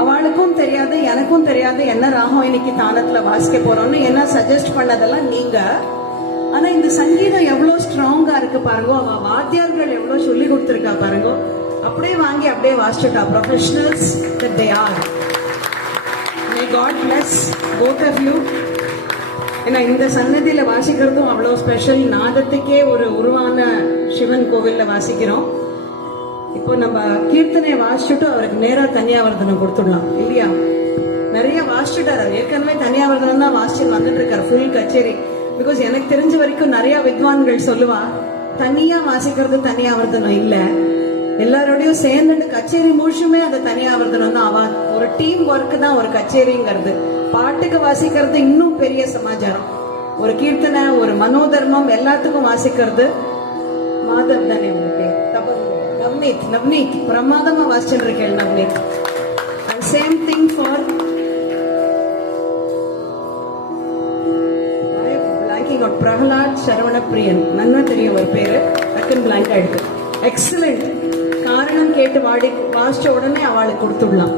அவளுக்கும் தெரியாது எனக்கும் தெரியாது என்ன ராகம் இன்னைக்கு தாளத்துல வாசிக்க போறோம்னு என்ன சஜஸ்ட் பண்ணதெல்லாம் நீங்க. ஆனா இந்த சங்கீதம் எவ்வளவு ஸ்ட்ராங்கா இருக்கு பாருங்க, அவ வாத்தியார்கள் எவ்வளவு சொல்லி கொடுத்துருக்கா பாருங்க. அப்படியே வாங்கி அப்படியே வாசிச்சுட்டா. Professionals that they are. May God bless both of you. ஏன்னா இந்த சன்னதியில வாசிக்கிறதும் அவ்வளவு ஸ்பெஷல். நாதத்துக்கே ஒரு உருவான சிவன் கோவில்ல வாசிக்கிறோம். இப்போ நம்ம கீர்த்தனை வாசிச்சுட்டு அவருக்கு நேரா தனியாவர்தனம் கொடுத்துடலாம் இல்லையா? நிறைய வாசிச்சுட்டாரு, ஏற்கனவே தனியாவர்தனம் தான் வாசிச்சு வந்துட்டு இருக்காரு ஃபுல் கச்சேரி. பிகாஸ் எனக்கு தெரிஞ்ச வரைக்கும் நிறைய வித்வான்கள் சொல்லுவா தனியா வாசிக்கிறது தனியாவர்தனம் இல்ல, எல்லாரோடையும் சேர்ந்துட்டு கச்சேரி முழுசுமே அது தனியாவர்தனம் தான். அவ ஒரு டீம் ஒர்க் தான் ஒரு கச்சேரிங்கிறது. பாட்டுக்கு வாசிக்கிறது இன்னும் பெரிய சமாச்சாரம். ஒரு கீர்த்தனை, ஒரு மனோதர்மம் எல்லாத்துக்கும் வாசிக்கிறது. மாதவ் தானே உங்க பேர்? நவ்னீத். நவ்னீத் பிரமாதமா வாசிச்சுட்டு இருக்கேன் Navneet. And same thing for blanking out Prahlad Saravana Priyan. நன்னா தெரியும் ஒரு பேரு, டக்குன்னு பிளாங்க் ஆயிடுது. எக்ஸலண்ட். காரணம் கேட்டு வாசிச்ச உடனே அவளுக்கு கொடுத்துடலாம்.